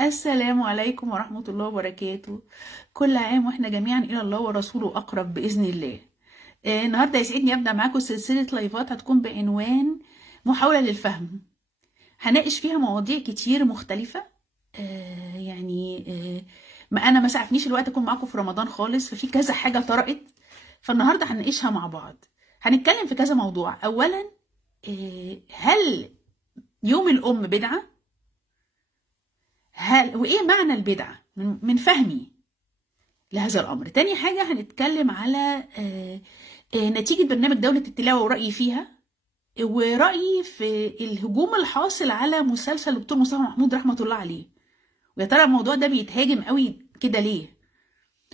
السلام عليكم ورحمة الله وبركاته. كل عام واحنا جميعا إلى الله ورسوله أقرب بإذن الله. النهاردة يسعدني أبدأ معاكم سلسلة لايفات هتكون بعنوان محاولة للفهم. هناقش فيها مواضيع كتير مختلفة. ما أنا ما سعفنيش الوقت أكون معاكم في رمضان خالص، ففي كذا حاجة طرقت، فالنهاردة هنناقشها مع بعض. هنتكلم في كذا موضوع. أولا، هل يوم الأم بدعة؟ وإيه معنى البدعة من فهمي لهذا الأمر؟ تاني حاجة هنتكلم على نتيجة برنامج دولة التلاوة ورأيي فيها، ورأيي في الهجوم الحاصل على مسلسل الدكتور مصطفى محمود رحمة الله عليه. ويا ترى الموضوع ده بيتهاجم قوي كده ليه؟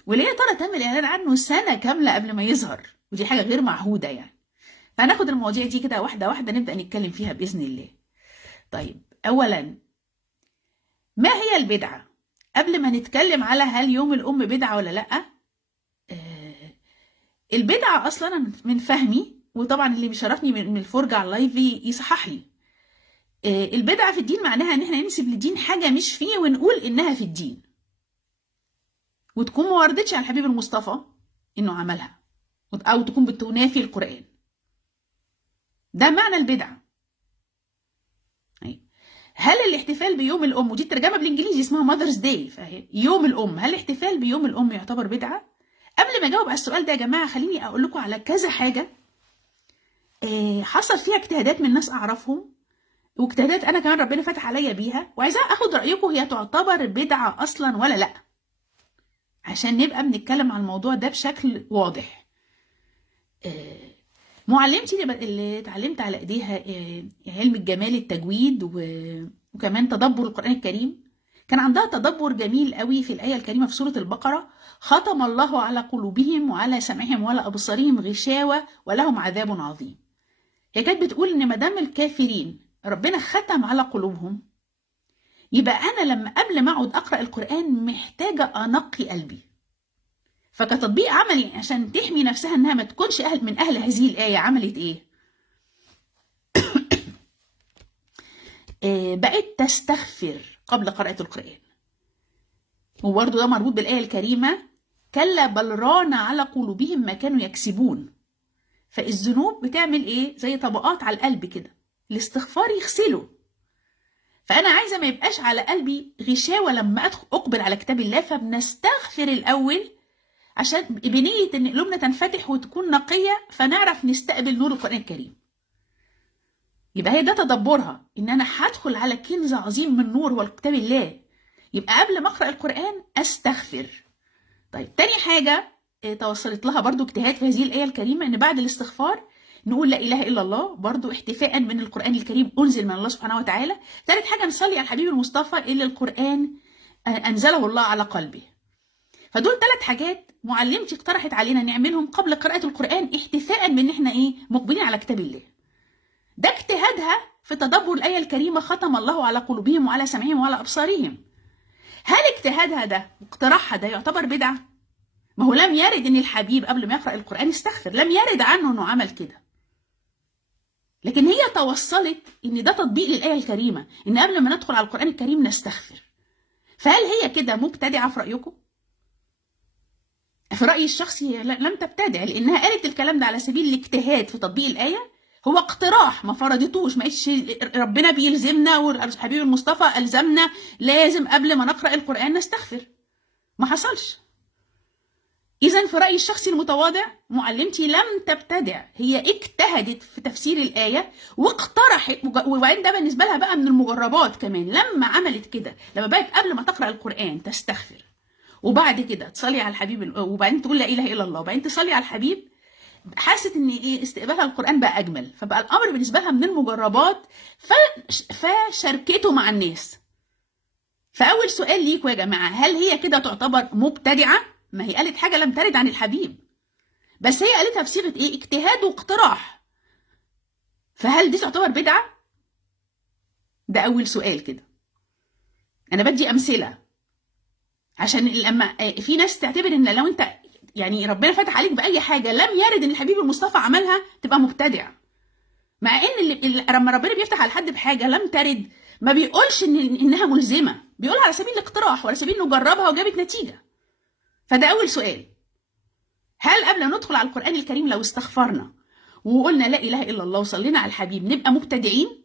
وليه يا ترى تم الإعلان عنه سنة كاملة قبل ما يظهر؟ ودي حاجة غير معهودة يعني. فهناخد المواضيع دي كده واحدة واحدة، نبدأ نتكلم فيها بإذن الله. طيب، أولا، ما هي البدعة؟ قبل ما نتكلم على هل يوم الأم بدعة ولا لأ، البدعة أصلا من فهمي، وطبعا اللي بيشرفني من الفرجة على اللايف يصحح لي. البدعة في الدين معناها إن احنا ننسب للدين حاجة مش فيه ونقول إنها في الدين، وتكون ما وردتش عن الحبيب المصطفى إنه عملها، أو تكون بتنافي القرآن. ده معنى البدعة. هل الاحتفال بيوم الأم، ودي الترجمة بالإنجليزي اسمها ماذرز داي، فهي يوم الأم، هل الاحتفال بيوم الأم يعتبر بدعة؟ قبل ما أجاوب على السؤال ده يا جماعة، خليني أقول لكم على كذا حاجة حصل فيها اجتهادات من ناس أعرفهم، واجتهادات أنا كمان ربنا فتح عليا بيها، وعايزة أخد رأيكم هي تعتبر بدعة أصلا ولا لأ، عشان نبقى بنتكلم عن الموضوع ده بشكل واضح. معلمتي اللي اتعلمت على ايديها علم الجمال التجويد وكمان تدبر القرآن الكريم، كان عندها تدبر جميل قوي في الآية الكريمة في سورة البقرة: ختم الله على قلوبهم وعلى سمعهم وعلى أبصارهم غشاوة ولهم عذاب عظيم. هي كانت بتقول إن ما دام الكافرين ربنا ختم على قلوبهم، يبقى أنا لما قبل ما أقعد أقرأ القرآن محتاجة أنقي قلبي. فكتطبيق عملي عشان تحمي نفسها انها ما تكونش من اهل هذه الايه، عملت ايه؟ بقت تستغفر قبل قراءه القران. وبرضه ده مربوط بالايه الكريمه: كلا بل ران على قلوبهم ما كانوا يكسبون. فالذنوب بتعمل ايه؟ زي طبقات على القلب كده، الاستغفار يغسله. فانا عايزه ما يبقاش على قلبي غشاوه لما اقبل على كتاب الله، فبنستغفر الاول عشان بنية ان قلوبنا تنفتح وتكون نقية، فنعرف نستقبل نور القرآن الكريم. يبقى هي ده تدبرها، ان انا هدخل على كنز عظيم من نور هو كتاب الله، يبقى قبل ما اقرأ القرآن استغفر. طيب، تاني حاجة توصلت لها برضو اجتهاد في هذه الآية الكريمة، ان بعد الاستغفار نقول لا إله إلا الله، برضو احتفاء من القرآن الكريم أنزل من الله سبحانه وتعالى. تالت حاجة نصلي على الحبيب المصطفى اللي القرآن أنزله الله على قلبه. فدول 3 حاجات معلمتي اقترحت علينا نعملهم قبل قراءة القرآن، احتفاء من ان احنا مقبلين على كتاب الله. ده اجتهادها في تدبر الآية الكريمة: ختم الله على قلوبهم وعلى سمعهم وعلى أبصارهم. هل اجتهادها ده واقتراحها ده يعتبر بدعة؟ ما هو لم يرد ان الحبيب قبل ما يقرأ القرآن يستغفر، لم يرد عنه انه عمل كده. لكن هي توصلت ان ده تطبيق للآية الكريمة، ان قبل ما ندخل على القرآن الكريم نستغفر. فهل هي كده مبتدعة في رأيكم؟ في رأيي الشخصي لم تبتدع، لأنها قالت الكلام ده على سبيل الاجتهاد في تطبيق الآية. هو اقتراح ما فرضتوش، ما قالتش ربنا بيلزمنا والحبيب المصطفى ألزمنا لازم قبل ما نقرأ القرآن نستغفر. ما حصلش. إذن في رأيي الشخصي المتواضع، معلمتي لم تبتدع، هي اجتهدت في تفسير الآية واقترحت، وبعدين ده بالنسبة لها بقى من المجربات كمان. لما عملت كده، لما بقت قبل ما تقرأ القرآن تستغفر، وبعد كده تصلي على الحبيب، وبعدين تقول لا اله الا الله، وبعدين تصلي على الحبيب، حست ان استقبالها القران بقى اجمل. فبقى الامر بالنسبه لها من المجربات، فشاركته مع الناس. فاول سؤال ليكوا يا جماعه، هل هي كده تعتبر مبتدعه؟ ما هي قالت حاجه لم ترد عن الحبيب، بس هي قالتها بصيغه اجتهاد واقتراح. فهل دي تعتبر بدعه؟ ده اول سؤال كده. انا بدي امثله عشان لما في ناس تعتبر ان لو انت ربنا فتح عليك باي حاجه لم يرد ان الحبيب المصطفى عملها تبقى مبتدع. مع ان لما ربنا بيفتح على حد بحاجه لم ترد، ما بيقولش انها ملزمه، بيقولها على سبيل الاقتراح وعلى سبيل انه جربها وجابت نتيجه. فده اول سؤال. هل قبل ما ندخل على القران الكريم لو استغفرنا وقلنا لا اله الا الله وصلينا على الحبيب نبقى مبتدعين؟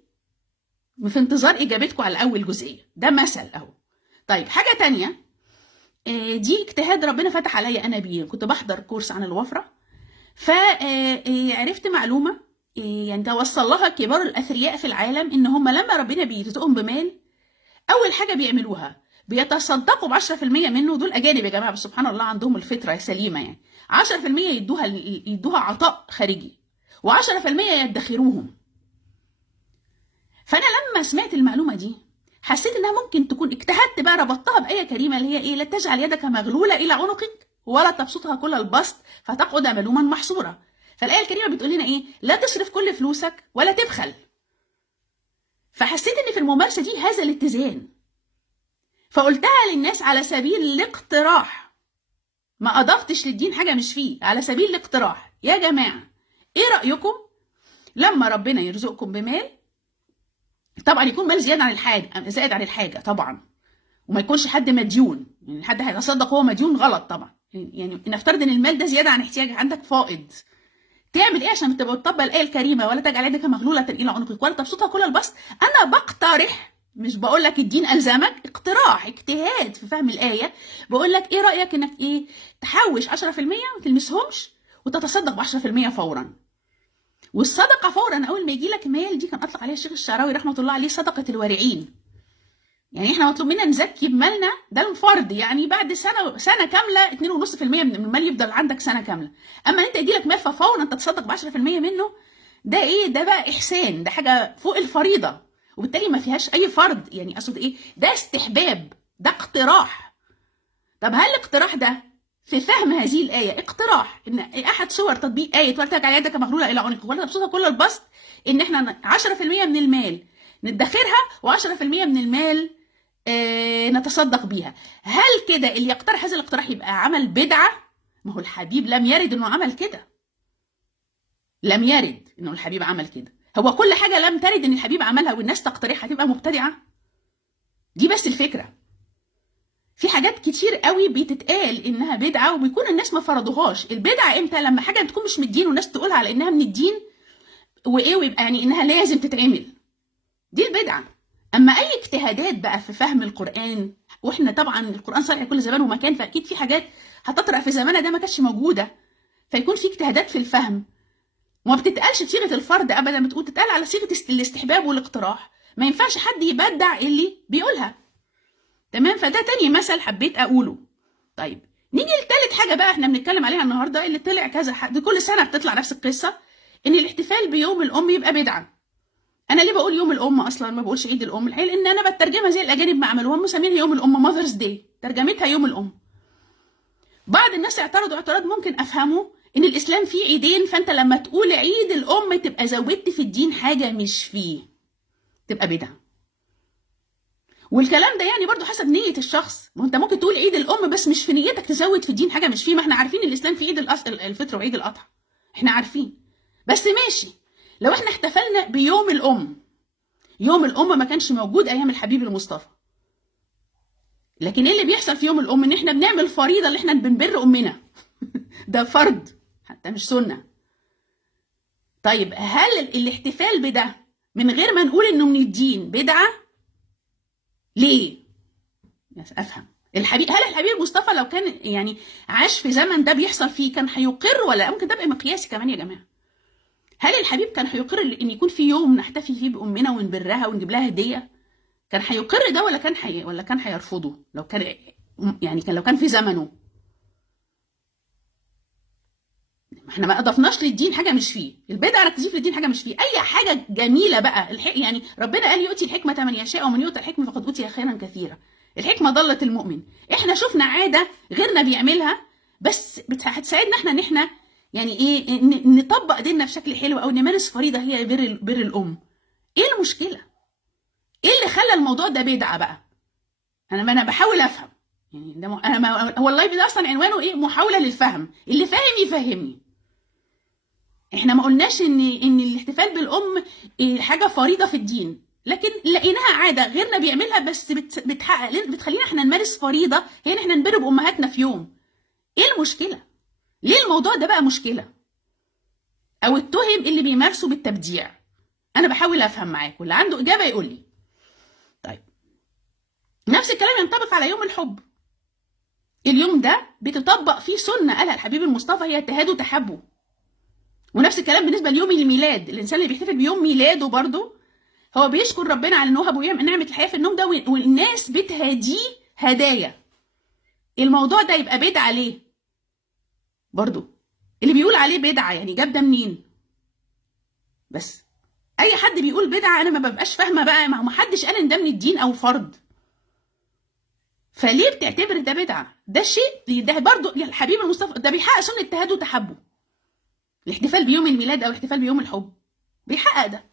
في انتظار اجابتكم على اول جزئيه. ده مثل اهو. طيب حاجه تانية، دي اجتهاد ربنا فتح عليا انا بيه. كنت بحضر كورس عن الوفره، فعرفت معلومه يعني توصل لها كبار الاثرياء في العالم، ان هم لما ربنا بيرزقهم بمال اول حاجه بيعملوها بيتصدقوا ب 10% منه. دول اجانب يا جماعه، بس سبحان الله عندهم الفطره سليمه يعني. 10% يدوها عطاء خارجي، و10% يدخروهم. فانا لما سمعت المعلومه دي حسيت انها ممكن تكون، اجتهدت بقى ربطتها بايه كريمه اللي هي ايه؟ لا تجعل يدك مغلوله الى عنقك ولا تبسطها كل البسط فتقعد ملوما محصورا. فالايه الكريمه بتقول لنا ايه؟ لا تصرف كل فلوسك ولا تبخل. فحسيت ان في الممارسه دي هذا الاتزان، فقلتها للناس على سبيل الاقتراح، ما اضفتش للدين حاجه مش فيه، على سبيل الاقتراح. يا جماعه ايه رايكم لما ربنا يرزقكم بمال، طبعا يكون مال زائد عن الحاجه طبعا، وما يكونش حد مديون، يعني حد هيتصدق هو مديون غلط طبعا. يعني نفترض ان المال ده زياده عن احتياجك، عندك فائض، تعمل ايه عشان تبقى تطبق الايه الكريمه؟ ولا تجعل يدك مغلوله الى عنقك ولا تبسطها كل البسط. انا بقترح، مش بقول لك الدين الزمك، اقتراح، اجتهاد في فهم الايه. بقول لك ايه رايك انك ايه؟ تحوش 10% ما تلمسهمش وتتصدق ب 10% فورا. والصدقه فورا اول ما يجي لك مال، دي كان اطلق عليها الشيخ الشعراوي رحمه الله عليه صدقه الورعين. يعني احنا مطلوب منا نزكي بمالنا، ده الفرض، يعني بعد سنه كامله 2.5% من المال يفضل عندك سنه كامله. اما انت يجي لك مال ففورا انت تصدق ب 10% منه، ده ايه؟ ده بقى احسان، ده حاجه فوق الفريضه، وبالتالي ما فيهاش اي فرض. يعني اقصد ايه؟ ده استحباب، ده اقتراح. طب هل الاقتراح ده في فهم هذه الايه اقتراح ان احد صور تطبيق ايه ولا تجعل يدك مغلوله الى عنقك ولا تبسطها كل البسط، ان احنا 10% من المال ندخرها و10% من المال نتصدق بيها؟ هل كده اللي يقترح هذا الاقتراح يبقى عمل بدعه؟ ما هو الحبيب لم يرد انه عمل كده، لم يرد انه الحبيب عمل كده. هو كل حاجه لم ترد ان الحبيب عملها والناس تقترحها تبقى مبتدعه؟ دي بس الفكره. في حاجات كتير قوي بتتقال انها بدعه وبيكون الناس ما فرضوهاش. البدعه امتى؟ لما حاجه تكون مش من الدين والناس تقولها على انها من الدين وايه، ويبقى يعني انها لازم تتعمل، دي البدعه. اما اي اجتهادات بقى في فهم القران، واحنا طبعا القران صالح لكل زمان ومكان، فاكيد في حاجات هتطرأ في زماننا ده ما كانتش موجوده، فيكون في اجتهادات في الفهم وما بتتقالش بصيغه الفرض ابدا، تتقال على صيغه الاستحباب والاقتراح. ما ينفعش حد يبدع اللي بيقولها. تمام؟ فده تاني مثل حبيت اقوله. طيب نيجي لتالت حاجه بقى احنا بنتكلم عليها النهارده، اللي طلع كذا حد كل سنه بتطلع نفس القصه، ان الاحتفال بيوم الام يبقى بدعه. انا ليه بقول يوم الام اصلا ما بقولش عيد الام؟ الحقيقه ان انا بترجمها زي الاجانب ما عملوها، مسمينها يوم الام، ماذرز داي، ترجمتها يوم الام. بعض الناس اعترضوا اعتراض ممكن افهمه، ان الاسلام فيه عيدين، فانت لما تقول عيد الام تبقى زودت في الدين حاجه مش فيه، تبقى بدعه. والكلام ده يعني برضو حسب نيه الشخص. ما انت ممكن تقول عيد الام بس مش في نيتك تزود في الدين حاجه مش فيه. ما احنا عارفين الاسلام في عيد الفطر وعيد الاضحى، احنا عارفين. بس ماشي، لو احنا احتفلنا بيوم الام، يوم الام ما كانش موجود ايام الحبيب المصطفى، لكن ايه اللي بيحصل في يوم الام؟ ان احنا بنعمل فريضه اللي احنا بنبر امنا ده فرض حتى مش سنه. طيب هل الاحتفال بده من غير ما نقول انه من الدين بدعه؟ ليه؟ بس افهم الحبيب، هل الحبيب المصطفى لو كان يعني عاش في زمن ده بيحصل فيه كان هيقر؟ ولا ممكن ده يبقى مقياسي كمان يا جماعه؟ هل الحبيب كان هيقر ان يكون في يوم نحتفل فيه بامنا ونبرها ونجيب لها هديه؟ كان هيقر ده ولا كان هيرفضه لو كان يعني لو كان في زمنه؟ احنا ما اضفناش للدين حاجه مش فيه. البدعه انك تضيف للدين حاجه مش فيه. اي حاجه جميله بقى يعني ربنا قال يؤتي الحكمه من يشاء ومن يؤتى الحكمه فقد اوتي خيرا كثيرا. الحكمه ضلت المؤمن. احنا شفنا عاده غيرنا بيعملها بس هتساعدنا احنا ان احنا يعني ايه نطبق ديننا بشكل حلو او نمارس فريضه هي بر الام. ايه المشكله؟ ايه اللي خلى الموضوع ده بدعه بقى؟ انا بحاول افهم يعني ده هو اللايف ده اصلا عنوانه ايه؟ محاوله للفهم. اللي فاهم يفهمني. احنا ما قلناش ان الاحتفال بالام حاجه فريضه في الدين، لكن لقيناها عاده غيرنا بيعملها، بس بتخلينا احنا نمارس فريضه هي ان احنا نبر بامهاتنا في يوم. ايه المشكله؟ ليه الموضوع ده بقى مشكله؟ او التهم اللي بيمارسوا بالتبديع. انا بحاول افهم معاكم، واللي عنده اجابه يقول لي. طيب، نفس الكلام ينطبق على يوم الحب. اليوم ده بتطبق فيه سنه قالها الحبيب المصطفى، هي تهاد وتحبه. ونفس الكلام بالنسبه ليوم الميلاد. الانسان اللي بيحتفل بيوم ميلاده برضه هو بيشكر ربنا على انه وهبه نعمه الحياه في النوم ده، والناس بتهديه هدايا. الموضوع ده يبقى بدعه ليه؟ برضه اللي بيقول عليه بدعه يعني جاب ده منين؟ بس اي حد بيقول بدعه انا ما ببقاش فاهمه بقى، ما حدش قال ان ده من الدين او فرض، فليه بتعتبر ده بدعه؟ ده شيء ده برضه الحبيب المصطفى ده بيحقق سنه تهاد وتحبه. الاحتفال بيوم الميلاد او الاحتفال بيوم الحب بيحقق ده.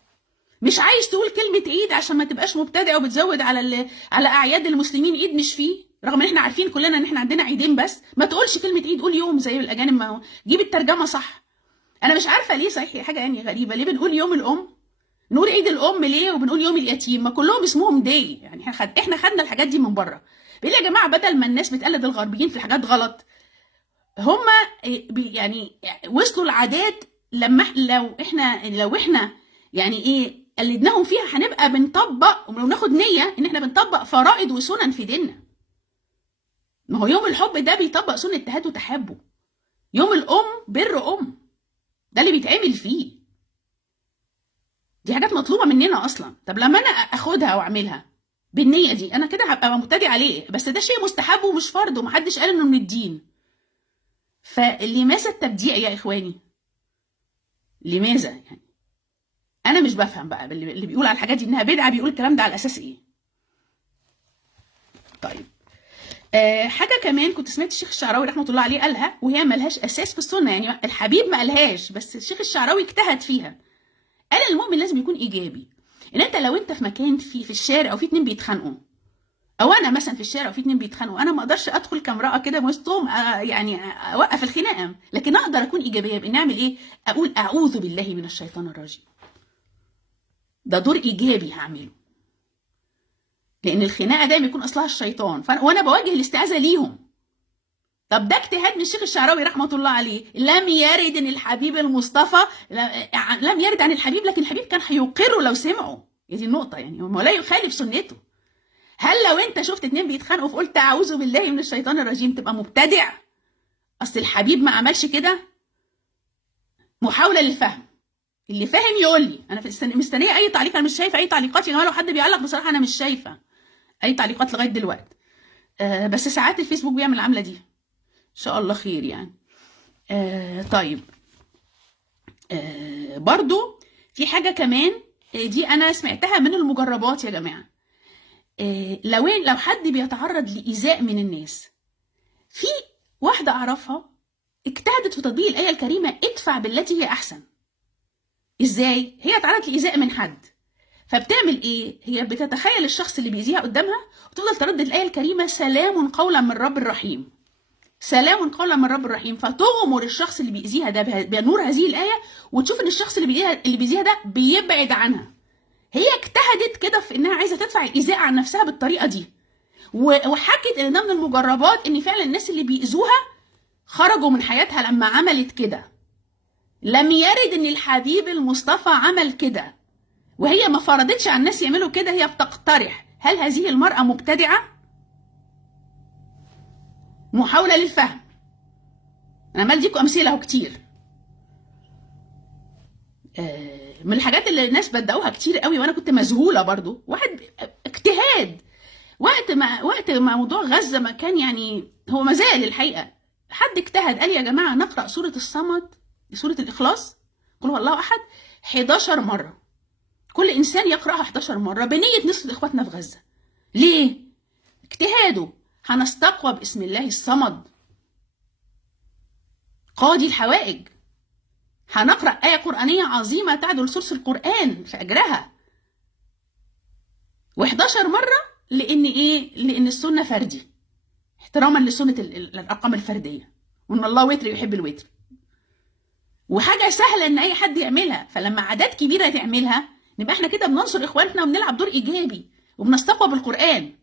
مش عايز تقول كلمه عيد عشان ما تبقاش مبتدع وبتزود على اعياد المسلمين عيد مش فيه، رغم ان احنا عارفين كلنا ان احنا عندنا عيدين، بس ما تقولش كلمه عيد، قول يوم زي الاجانب. ما هو جيب الترجمه صح. انا مش عارفه ليه، صحيح حاجه يعني غريبه، ليه بنقول يوم الام؟ نقول عيد الام ليه وبنقول يوم اليتيم؟ ما كلهم اسمهم داي يعني. احنا خدنا الحاجات دي من بره. بيقول يا جماعه بدل ما الناس بتقلد الغربيين في حاجات غلط، هما يعني وصلوا العادات. لو احنا يعني ايه قلدناهم فيها، هنبقى بنطبق وناخد نيه ان احنا بنطبق فرائض وسنن في ديننا. ما هو يوم الحب ده بيطبق سنه تهاد وتحبه. يوم الام بر ام، ده اللي بيتعمل فيه. دي حاجات مطلوبه مننا اصلا. طب لما انا اخدها واعملها بالنيه دي، انا كده هبقى مبتدئ عليه، بس ده شيء مستحب ومش فرض ومحدش قال انه من الدين. فلماذا التبديع يا اخواني؟ لماذا يعني؟ انا مش بفهم بقى اللي بيقول على الحاجات دي انها بدعه بيقول الكلام ده على اساس ايه؟ طيب، حاجه كمان كنت سمعت الشيخ الشعراوي رحمه الله عليه قالها، وهي ملهاش اساس في السنه، يعني الحبيب ما قالهاش بس الشيخ الشعراوي اجتهد فيها. قال المؤمن لازم يكون ايجابي. ان انت لو انت في مكان في الشارع او في اتنين بيتخانقوا، او انا مثلا في الشارع وفي اتنين بيتخانقوا، انا ما اقدرش ادخل كامراه كده وسطهم يعني اوقف الخناقه، لكن اقدر اكون ايجابيه بان اعمل ايه؟ اقول اعوذ بالله من الشيطان الرجيم. ده دور ايجابي هعمله، لان الخناقه دايما يكون اصلها الشيطان، وانا بواجه الاستعاذه ليهم. طب ده اجتهاد من الشيخ الشعراوي رحمه الله عليه. لم يرد ان الحبيب المصطفى، لم يرد عن الحبيب، لكن الحبيب كان هيقره لو سمعوا. دي النقطه يعني، هو لا يخالف سنته. هل لو انت شفت اتنين بيتخانقوا فقلت اعوذ بالله من الشيطان الرجيم تبقى مبتدع؟ اصل الحبيب ما عملش كده. محاوله للفهم. اللي فاهم يقول لي. انا مستنيه اي تعليق، انا مش شايفه اي تعليقات يا جماعه. لو حد بيعلق بصراحه انا مش شايفه اي تعليقات لغايه دلوقتي. بس ساعات الفيسبوك بيعمل العمله دي. ان شاء الله خير يعني. طيب، برضو في حاجه كمان، دي انا سمعتها من المجربات يا جماعه. لو حد بيتعرض لايذاء من الناس، في واحده اعرفها اجتهدت في تطبيق الايه الكريمه ادفع بالتي هي احسن. ازاي؟ هي اتعرضت لايذاء من حد، فبتعمل ايه؟ هي بتتخيل الشخص اللي بيأذيها قدامها وتفضل تردد الايه الكريمه سلام قولا من رب الرحيم، سلام قولا من رب الرحيم، فتغمر الشخص اللي بيأذيها ده بنور هذه الايه، وتشوف ان الشخص اللي بيأذيها ده بيبعد عنها. هي اجتهدت كده في انها عايزه تدفع الايذاء عن نفسها بالطريقه دي، وحكت ان ده من المجربات، ان فعلا الناس اللي بيأذوها خرجوا من حياتها لما عملت كده. لم يرد ان الحبيب المصطفى عمل كده، وهي ما فرضتش على الناس يعملوا كده، هي بتقترح. هل هذه المرأة مبتدعة؟ محاولة للفهم. انا عمال اديكم امثله اهو كتير. من الحاجات اللي الناس بدأوها كتير قوي وانا كنت مذهوله برضو، واحد اجتهاد وقت ما موضوع غزه ما كان يعني، هو ما زال الحقيقه، حد اجتهد قال يا جماعه نقرأ سورة الصمد، سورة الإخلاص، قل هو الله أحد 11 مرة، كل إنسان يقرأها 11 مرة بنية نصرة إخواتنا في غزة. ليه؟ اجتهادوا. هنستقوى باسم الله الصمد قاضي الحوائج، هنقرأ آية قرآنية عظيمة تعدل ثلث القرآن في أجرها، و11 مرة لأن إيه؟ لأن السنة فردي، احتراما لسنة الأرقام الفردية، وإن الله وتر يحب الوتر، وحاجة سهلة إن أي حد يعملها. فلما عادات كبيرة تعملها نبقى احنا كده بننصر اخواننا وبنلعب دور ايجابي وبنستقوى بالقران.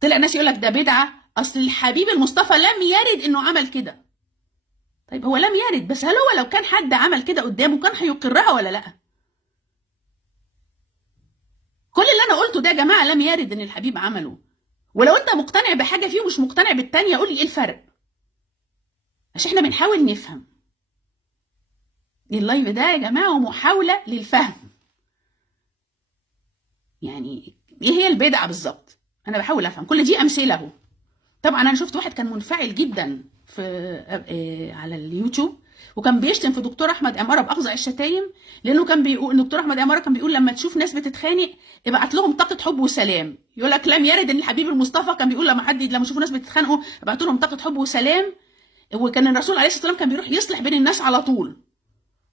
طلع ناس يقول لك ده بدعه، اصل الحبيب المصطفى لم يرد انه عمل كده. طيب هو لم يرد، بس هل هو لو كان حد عمل كده قدامه كان هيقرها ولا لا؟ كل اللي انا قلته ده يا جماعه لم يرد ان الحبيب عمله. ولو انت مقتنع بحاجه فيه ومش مقتنع بالتانيه قول لي ايه الفرق، عشان احنا بنحاول نفهم. اللايف ده يا جماعه محاوله للفهم. يعني ايه هي البدعه بالظبط؟ انا بحاول افهم. كل دي امثله اهو. طبعا انا شفت واحد كان منفعل جدا في على اليوتيوب، وكان بيشتم في دكتور احمد عماره بافظع الشتايم، لانه كان بيقول دكتور احمد عماره كان بيقول لما تشوف ناس بتتخانق ابعت لهم طاقه حب وسلام. يقول لك لم يرد ان الحبيب المصطفى كان بيقول لما يشوفوا ناس بتتخانقوا ابعتوا لهم طاقه حب وسلام، وكان الرسول عليه الصلاه والسلام كان بيروح يصلح بين الناس على طول.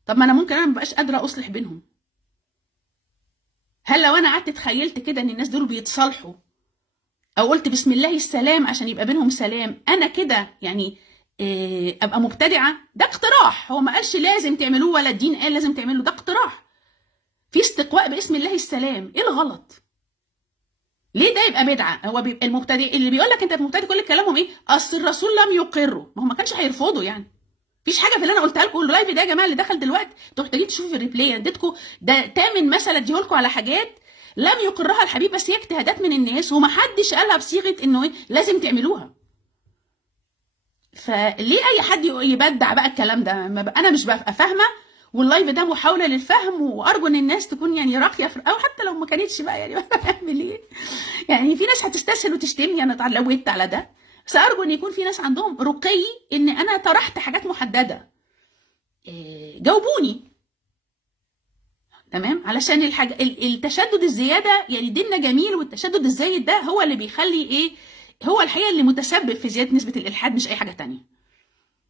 طب ما انا ممكن انا مبقاش قادره اصلح بينهم. هل لو انا قعدت اتخيلت كده ان الناس دول بيتصالحوا او قلت بسم الله السلام عشان يبقى بينهم سلام، انا كده يعني ابقى مبتدعه؟ ده اقتراح، هو ما قالش لازم تعملوه ولا الدين قال لازم تعملوه، ده اقتراح في استقواء باسم الله السلام. ايه الغلط؟ ليه ده يبقى بدعه؟ هو بيبقى المبتدئ اللي بيقول لك انت مبتدئ كل كلامهم ايه؟ اصل الرسول لم يقره. ما هو ما كانش هيرفضه يعني. مفيش حاجه في اللي انا قلتها لكم اللايف ده يا جماعه اللي دخل دلوقتي انتوا محتاجين تشوفوا الريبلاي. اديتكم ده تامن مثل اديهولكم على حاجات لم يقرها الحبيب، بس هي اجتهادات من الناس ومحدش قالها بصيغه انه ايه لازم تعملوها. فليه اي حد يبدع بقى الكلام ده؟ انا مش ببقى فاهمه. واللايف ده محاوله للفهم، وارجو ان الناس تكون يعني راقيه او حتى لو ما كانتش بقى يعني بعمل ايه؟ يعني في ناس هتستسهل وتشتمني انا اتعودت على ده، بس ارجو ان يكون في ناس عندهم رقي ان انا طرحت حاجات محدده جاوبوني. تمام؟ علشان التشدد الزياده، يعني ديننا جميل والتشدد الزايد ده هو اللي بيخلي ايه، هو الحقيقه اللي متسبب في زياده نسبه الالحاد، مش اي حاجه تانية.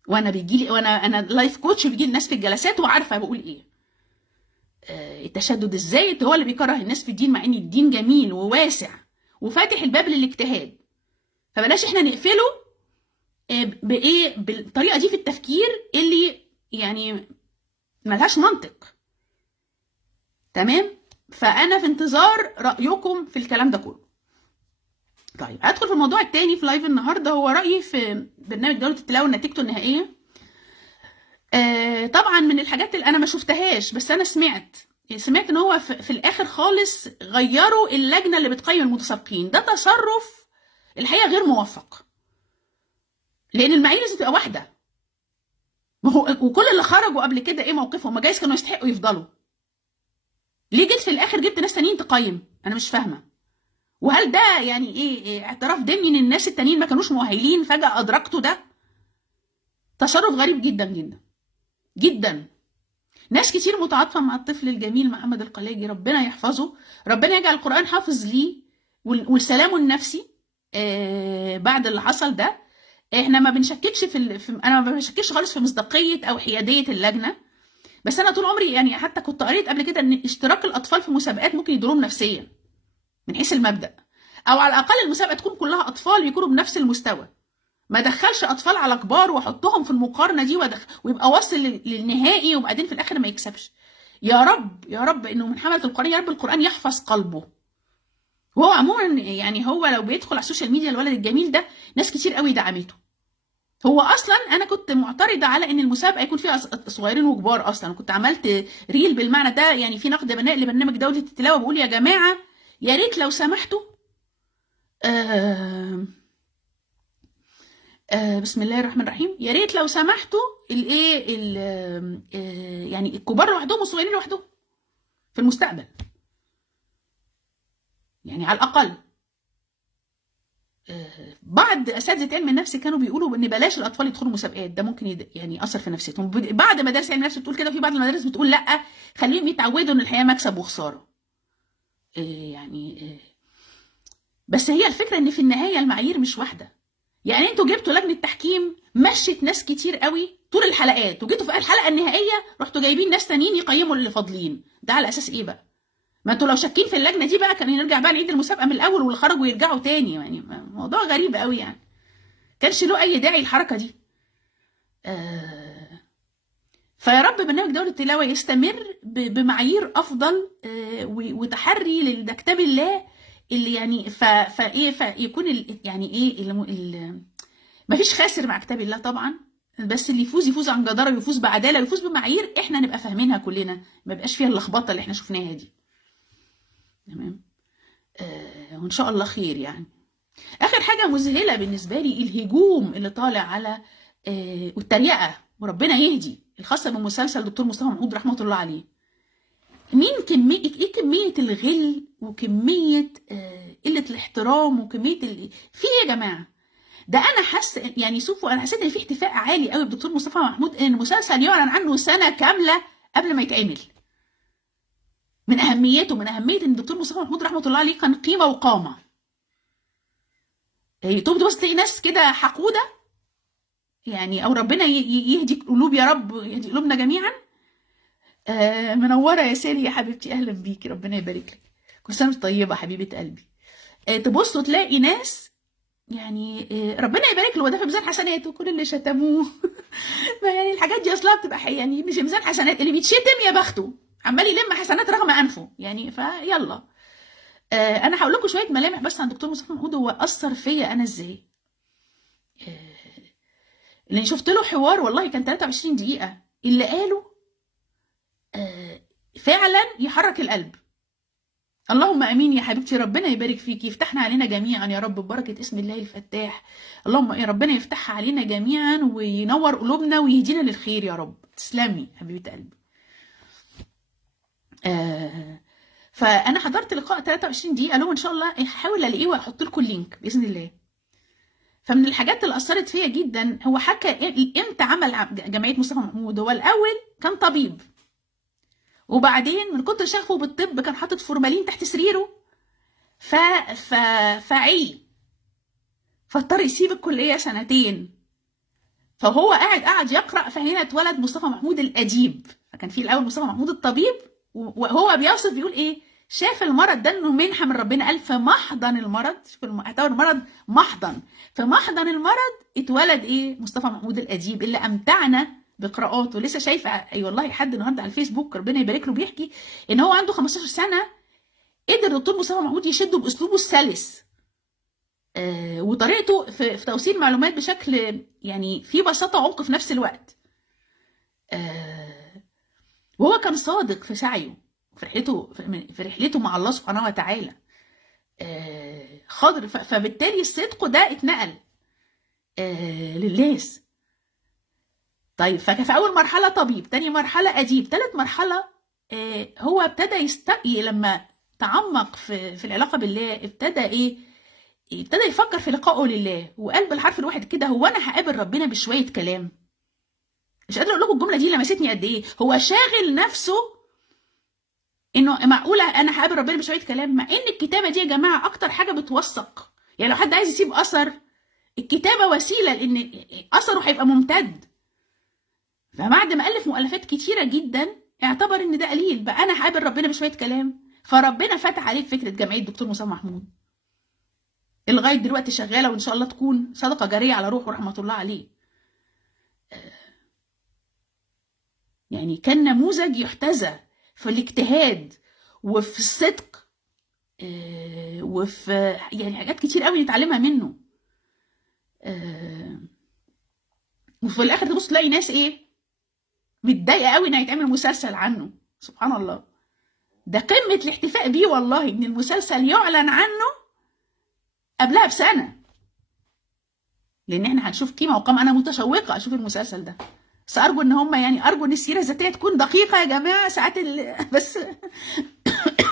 وانا بيجي لي انا لايف كوتش، بيجي لي الناس في الجلسات وعارفه بقول ايه. التشدد الزايد هو اللي بيكره الناس في الدين، مع ان الدين جميل وواسع وفاتح الباب للاجتهاد. فبلاش احنا نقفله بايه بالطريقه دي في التفكير اللي يعني ملهاش منطق. تمام؟ فانا في انتظار رايكم في الكلام ده كله. طيب ادخل في الموضوع التاني في لايف النهارده، هو رايي في برنامج دوله التلاوه نتيجته النهائيه. طبعا من الحاجات اللي انا ما شفتهاش، بس انا سمعت ان هو في الاخر خالص غيروا اللجنه اللي بتقيم المتسابقين. ده تصرف الحقيقه غير موفق، لان المعايير لازم تبقى واحده. ما هو وكل اللي خرجوا قبل كده ايه موقفهم؟ ما جايز كانوا يستحقوا يفضلوا. ليه جيت في الاخر جبت ناس تانيين تقيم؟ انا مش فاهمه. وهل ده يعني ايه اعتراف ضمني ان الناس التانيين ما كانوش مؤهلين فجاه ادركتوا ده؟ تصرف غريب جدا جدا جدا. ناس كتير متعاطفه مع الطفل الجميل محمد القلاجي، ربنا يحفظه، ربنا يجعل القرآن حافظ ليه والسلام النفسي بعد اللي حصل ده. احنا ما بنشككش انا ما بشككش خالص في مصداقيه او حياديه اللجنه، بس انا طول عمري يعني حتى كنت قريت قبل كده ان اشتراك الاطفال في مسابقات ممكن يضرهم نفسيا من حيث المبدأ، او على الاقل المسابقه تكون كلها اطفال يكونوا بنفس المستوى. ما ادخلش اطفال على كبار واحطهم في المقارنه دي ويبقى واصل للنهائي وبعدين في الاخر ما يكسبش. يا رب يا رب انه من حمله القران يا رب القران يحفظ قلبه. وهو عموما يعني هو لو بيدخل على السوشيال ميديا الولد الجميل ده ناس كتير قوي دعمته. هو اصلا انا كنت معترضه على ان المسابقه يكون فيها صغيرين وكبار، اصلا كنت عملت ريل بالمعنى ده، يعني في نقد بناء لبرنامج دوله التلاوه بقول يا جماعه يا ريت لو سمحتوا بسم الله الرحمن الرحيم، يا ريت لو سمحتوا الايه يعني الكبار لوحدهم والصغيرين لوحدهم في المستقبل، يعني على الاقل. بعض اساتذه علم النفس كانوا بيقولوا ان بلاش الاطفال يدخلوا مسابقات، ده ممكن يعني ياثر في نفسيتهم. بعض مدارس علم النفس بتقول كده، في بعض المدارس بتقول لا خليهم يتعودوا ان الحياه مكسب وخساره. يعني بس هي الفكره ان في النهايه المعايير مش واحده. يعني انتوا جبتوا لجنه تحكيم مشت ناس كتير قوي طول الحلقات، وجيتوا في الحلقه النهائيه رحتوا جايبين ناس تانيين يقيموا اللي فاضلين. ده على اساس ايه بقى؟ ما انتوا لو شاكين في اللجنه دي بقى كان نرجع بقى نعيد المسابقه من الاول واللي خرجوا يرجعوا تاني. يعني موضوع غريب قوي، يعني كانش له اي داعي الحركه دي. فيا رب برنامج دورة التلاوة يستمر بمعايير أفضل، وتحري لكتاب الله اللي يعني فيكون يعني إيه مفيش خاسر مع كتاب الله طبعا، بس اللي يفوز عن جدارة، ويفوز بعدالة، ويفوز بمعايير إحنا نبقى فاهمينها كلنا، ما يبقاش فيها اللخبطة اللي إحنا شفناها دي. تمام. وإن شاء الله خير يعني. آخر حاجة مذهلة بالنسبة لي الهجوم اللي طالع على والتريقة، وربنا يهدي، الخاصة بمسلسل دكتور مصطفى محمود رحمة الله عليه. ايه كمية الغل، وكمية قلة الاحترام، وكمية في ايه يا جماعة؟ ده انا حاسه يعني شوفوا، انا حسيت ان في احتفاء عالي قوي بدكتور مصطفى محمود ان المسلسل يعلن عنه سنة كاملة قبل ما يتعمل، من اهميته، من اهمية ان الدكتور مصطفى محمود رحمة الله عليه كان قيمة وقامة. تبص تلاقي ناس كده حقودة يعني، او ربنا يهدي قلوب يا رب، يهدي قلوبنا جميعا. منوره يا سالي يا حبيبتي، اهلا بيكي، ربنا يبارك لك، كل سنه وانت طيبه حبيبه قلبي. تبصوا تلاقي ناس يعني ربنا يبارك له، ده في ميزان حسناته كل اللي شتموه. يعني الحاجات دي اصلها بتبقى يعني مش ميزان حسنات، اللي بيتشتم يا بخته عمال يلم حسنات رغم انفه يعني، فيلا. انا هقول لكم شويه ملامح بس عن دكتور مصطفى محمود، هو اثر فيا انا ازاي. اللي شفت له حوار والله كان 23 دقيقه، اللي قاله فعلا يحرك القلب. اللهم امين يا حبيبتي، ربنا يبارك فيكي، يفتحنا علينا جميعا يا رب ببركه اسم الله الفتاح. اللهم يا ربنا يفتحها علينا جميعا وينور قلوبنا ويهدينا للخير يا رب. تسلمي حبيبه قلبي. فانا حضرت لقاء 23 دقيقه له، ان شاء الله هحاول الاقيه واحط لكم اللينك باذن الله. فمن الحاجات اللي اثرت فيا جدا، هو حكى امتى عمل جمعيه مصطفى محمود. هو الاول كان طبيب، وبعدين من كتر شغفه بالطب كان حاطط فورمالين تحت سريره، فعي، فاضطر يسيب الكليه سنتين. فهو قعد يقرا، فهنا اتولد مصطفى محمود الاديب. فكان في الاول مصطفى محمود الطبيب، وهو بيوصف بيقول ايه، شاف المرض ده انه منحه من ربنا، قال في محضن المرض، اعتبر المرض محضن، في محضن المرض اتولد ايه، مصطفى محمود الاديب اللي امتعنا بقراءاته. لسه شايفه اي والله حد النهارده على الفيسبوك ربنا يبارك له بيحكي ان هو عنده 15 سنه قدر الدكتور مصطفى محمود يشده باسلوبه السلس وطريقته في توصيل معلومات بشكل يعني في بساطه وعمق في نفس الوقت. وهو كان صادق في سعيه، في رحلته مع الله سبحانه وتعالى، خاضر. فبالتالي الصدق ده اتنقل للناس. طيب، ففي اول مرحله طبيب، تاني مرحله اديب، تالت مرحله هو ابتدى يستقي لما تعمق في العلاقه بالله، ابتدى يفكر في لقائه لله، وقال بالحرف الواحد كده، هو انا هقابل ربنا بشويه كلام؟ مش قادره اقول لكم الجمله دي لمستني قد ايه. هو شاغل نفسه انه معقوله انا هقابل ربنا بشويه كلام، مع ان الكتابه دي يا جماعه اكتر حاجه بتوثق. يعني لو حد عايز يسيب اثر، الكتابه وسيله لان اثره هيبقى ممتد. فبعد ما الف مؤلفات كتيره جدا اعتبر ان ده قليل، بقى انا هقابل ربنا بشويه كلام. فربنا فتح عليه فكره جمعيه دكتور مصطفى محمود، لغايه دلوقتي شغاله، وان شاء الله تكون صدقه جاريه على روحه رحمه الله عليه. يعني كان نموذج يحتذى في الاجتهاد وفي الصدق، وفي يعني حاجات كتير قوي نتعلمها منه. وفي الاخر تبص تلاقي ناس متضايقه قوي ان هيتعمل مسلسل عنه. سبحان الله، ده قمه الاحتفاء بيه والله، ان المسلسل يعلن عنه قبلها بسنه، لان احنا هنشوف قيمه وقامه. انا متشوقه اشوف المسلسل ده، بس ارجو ان هم يعني ارجو ان السيره الذاتيه تكون دقيقه يا جماعه ساعات بس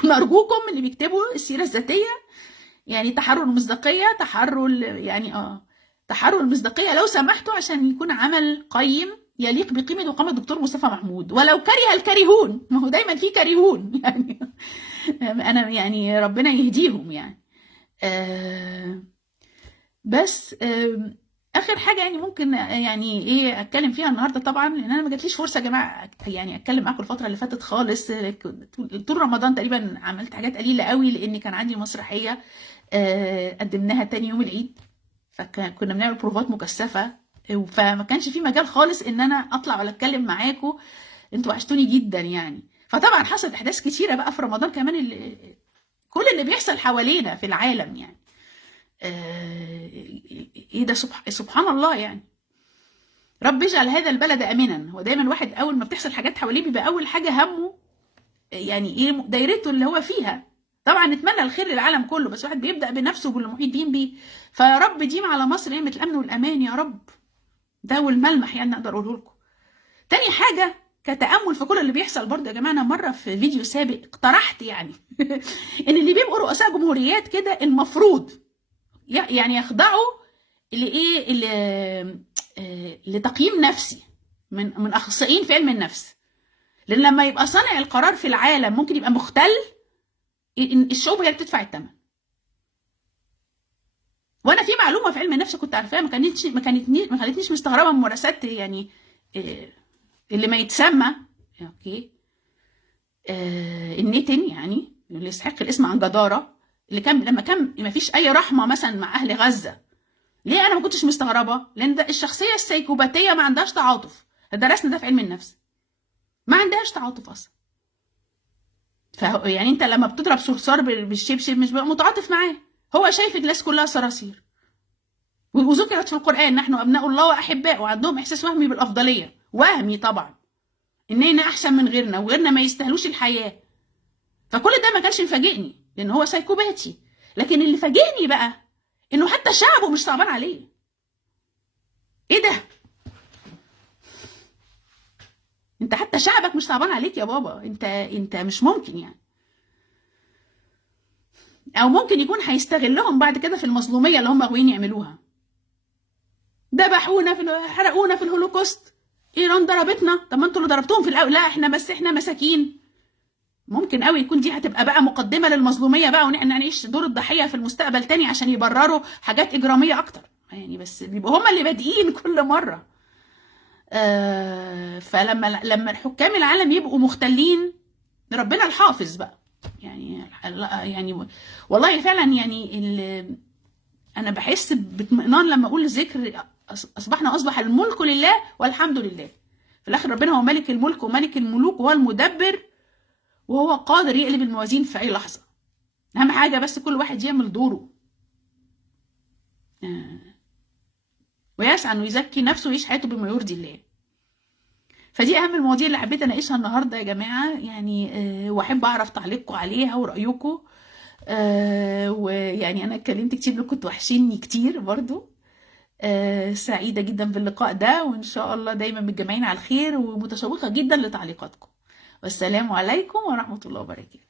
نرجوكم اللي بيكتبوا السيره الذاتيه يعني تحروا المصداقيه، تحروا المصداقيه لو سمحتوا، عشان يكون عمل قيم يليق بقيمه وقامه الدكتور مصطفى محمود، ولو كره الكارهون، ما هو دايما في كارهون يعني. انا يعني ربنا يهديهم يعني. بس اخر حاجه يعني ممكن يعني اتكلم فيها النهارده، طبعا لان انا ما جاتليش فرصه يا جماعه يعني اتكلم معاكم الفتره اللي فاتت خالص. طول رمضان تقريبا عملت حاجات قليله قوي، لان كان عندي مسرحيه قدمناها تاني يوم العيد، فكنا بنعمل بروفات مكثفه فما كانش في مجال خالص ان انا اطلع ولا اتكلم معاكم. انتوا وحشتوني جدا يعني. فطبعا حصلت احداث كتيره بقى في رمضان كمان، كل اللي بيحصل حوالينا في العالم يعني. ايه ده، سبحان الله يعني. رب اجعل هذا البلد امنا. هو دايما الواحد اول ما بتحصل حاجات حواليه بيبقى اول حاجه همه يعني ايه دايرته اللي هو فيها. طبعا نتمنى الخير للعالم كله، بس واحد بيبدا بنفسه وبالمحيطين بيه. فيا رب ديم على مصر نعمه الامن والامان يا رب. ده اول ملمح يعني اقدر اقوله لكم. تاني حاجه كتامل في كل اللي بيحصل برضه يا جماعه، انا مره في فيديو سابق اقترحت يعني ان اللي بيبقوا رؤساء جمهوريات كده المفروض يعني يخضعوا لايه، لتقييم نفسي من اخصائيين في علم النفس. لان لما يبقى صانع القرار في العالم ممكن يبقى مختل، الشعوب هي اللي بتدفع الثمن. وانا في معلومه في علم النفس كنت عارفاها، ما خلتنيش مستغربه من ممارسات يعني اللي ما يتسمى اوكي النتن، يعني اللي يستحق الاسم عن جداره، اللي كان لما كان ما فيش اي رحمه مثلا مع اهل غزه. ليه انا ما كنتش مستغربه؟ لان ده الشخصيه السيكوباتيه ما عندهاش تعاطف. درسنا ده في علم النفس، ما عندهاش تعاطف اصلا. يعني انت لما بتضرب صرصار بالشبشب مش بقى متعاطف معاه، هو شايف الناس كلها صراصير. وذكرت في القران نحن ابناء الله واحباؤه، وعندهم احساس وهمي بالافضليه، وهمي طبعا اننا احسن من غيرنا وغيرنا ما يستاهلوش الحياه. فكل ده ما كانش مفاجئني لان هو سايكوباتي. لكن اللي فاجئني بقى انه حتى شعبه مش صعبان عليه. ايه ده؟ انت حتى شعبك مش صعبان عليك يا بابا. انت مش ممكن يعني. او ممكن يكون هيستغلهم بعد كده في المظلوميه اللي هم غاويين يعملوها. ذبحونا حرقونا في الهولوكوست، ايران ضربتنا. طب ما انتوا اللي ضربتوهم في الاول. لا احنا مساكين. ممكن قوي يكون دي هتبقى بقى مقدمه للمظلوميه بقى، ونحن نعيش دور الضحيه في المستقبل تاني عشان يبرروا حاجات اجراميه اكتر يعني. بس بيبقوا هم اللي بادئين كل مره. فلما الحكام العالم يبقوا مختلين، ربنا الحافظ بقى يعني والله فعلا يعني انا بحس باطمئنان لما اقول ذكر اصبح الملك لله والحمد لله. في الاخر ربنا هو ملك الملك وملك الملوك وهو المدبر، وهو قادر يقلب الموازين في اي لحظه. اهم حاجه بس كل واحد يعمل دوره ويسعى انه يزكي نفسه ويعيش حياته بما يرضي الله. فدي اهم المواضيع اللي حبيت اناقشها النهارده يا جماعه يعني. واحب اعرف تعليقكم عليها ورايكم. ويعني انا اتكلمت كتير لكم، كنتوا وحشيني كتير برضو. سعيده جدا باللقاء ده، وان شاء الله دايما متجمعين على الخير، ومتشوقه جدا لتعليقاتكم. والسلام عليكم ورحمه الله وبركاته.